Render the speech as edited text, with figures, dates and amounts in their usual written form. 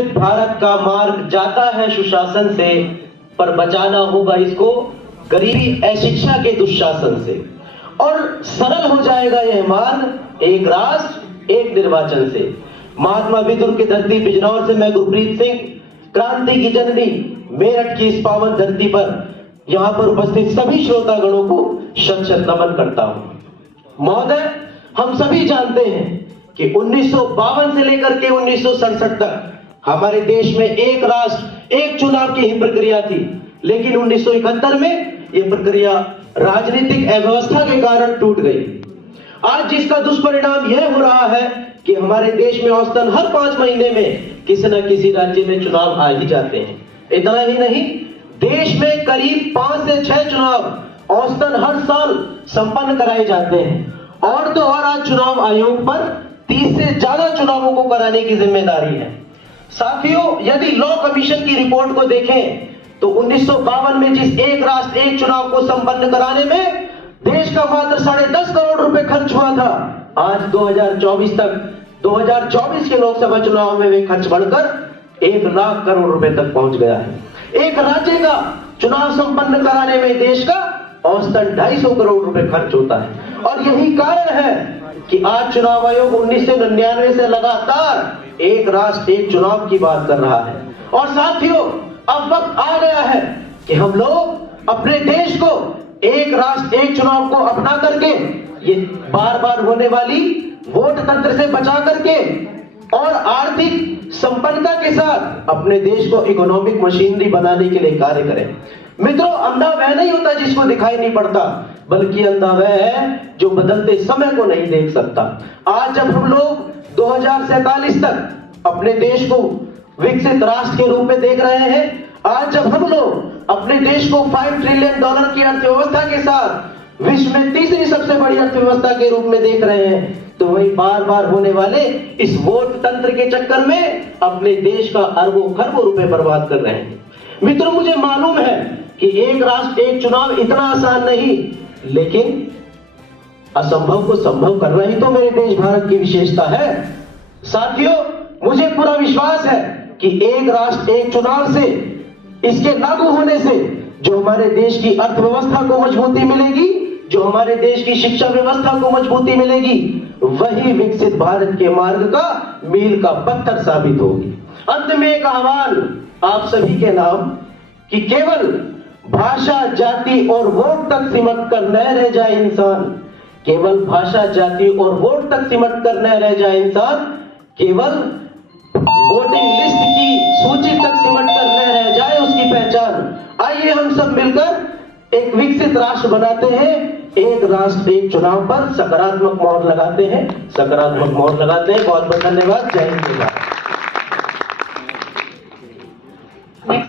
विकसित भारत का मार्ग जाता है सुशासन से, पर बचाना होगा इसको गरीबी अशिक्षा के दुशासन से। और सरल हो जाएगा यह मार्ग एक राष्ट्र एक निर्वाचन से। महात्मा विदुर की धरती बिजनौर से मैं गुरप्रीत सिंह, क्रांति की जननी मेरठ की इस पावन धरती पर यहां पर उपस्थित सभी श्रोतागणों को शत शत नमन करता हूं। महोदय, हम सभी जानते हैं कि 1952 से लेकर के 1967 तक हमारे देश में एक राष्ट्र एक चुनाव की ही प्रक्रिया थी, लेकिन 1971 में यह प्रक्रिया राजनीतिक अव्यवस्था के कारण टूट गई। आज जिसका दुष्परिणाम यह हो रहा है कि हमारे देश में औसतन हर 5 महीने में किसी न किसी राज्य में चुनाव आ ही जाते हैं। इतना ही नहीं, देश में करीब 5 से 6 चुनाव औसतन हर साल संपन्न कराए जाते हैं। और तो और आज चुनाव आयोग पर 30 से ज्यादा चुनावों को कराने की जिम्मेदारी है। साथियों, यदि लॉ कमीशन की रिपोर्ट को देखें तो 1952 में जिस एक राष्ट्र एक चुनाव को संपन्न कराने में देश का मात्र 10.5 करोड़ रुपए खर्च हुआ था, आज 2024 तक 2024 के लोकसभा चुनाव में वे खर्च बढ़कर 1 लाख करोड़ रुपए तक पहुंच गया है। एक राज्य का चुनाव संपन्न कराने में देश का औसतन 250 करोड़ रुपए खर्च होता है। और यही कारण है कि आज चुनाव आयोग 1999 से लगातार एक राष्ट्र एक चुनाव की बात कर रहा है। और साथियों, अब वक्त आ गया है कि हम लोग अपने देश को एक राष्ट्र एक चुनाव को अपना करके ये बार बार होने वाली वोट तंत्र से बचा करके और आर्थिक संपन्नता के साथ अपने देश को इकोनॉमिक मशीनरी बनाने के लिए कार्य करें। मित्रों, अंधा वह नहीं होता जिसको दिखाई नहीं पड़ता, बल्कि अंधा वह है जो बदलते समय को नहीं देख सकता। आज जब हम लोग 2047 तक अपने देश को विकसित राष्ट्र के रूप में देख रहे हैं, आज जब हम लोग अपने देश को $5 ट्रिलियन की अर्थव्यवस्था के साथ विश्व में तीसरी सबसे बड़ी अर्थव्यवस्था के रूप में देख रहे हैं, तो वही बार बार होने वाले इस वोट तंत्र के चक्कर में अपने देश का अरबों खरबों रुपए बर्बाद कर रहे हैं। मित्रों, मुझे मालूम है कि एक राष्ट्र एक चुनाव इतना आसान नहीं, लेकिन असंभव को संभव करना ही तो मेरे देश भारत की विशेषता है। साथियों, मुझे पूरा विश्वास है कि एक राष्ट्र एक चुनाव से, इसके लागू होने से जो हमारे देश की अर्थव्यवस्था को मजबूती मिलेगी, जो हमारे देश की शिक्षा व्यवस्था को मजबूती मिलेगी, वही विकसित भारत के मार्ग का मील का पत्थर साबित होगी। अंत में एक आह्वान आप सभी के नाम कि केवल भाषा, जाति और वोट तक सिमट कर न रह जाए इंसान, केवल भाषा, जाति और वोट तक सिमट कर न रह जाए इंसान, केवल वोटिंग लिस्ट की सूची तक सिमट कर न रह जाए उसकी पहचान। आइए हम सब मिलकर एक विकसित राष्ट्र बनाते हैं, एक राष्ट्र एक चुनाव पर सकारात्मक मोहर लगाते हैं, सकारात्मक मोहर लगाते हैं। बहुत बहुत धन्यवाद। जय हिंद।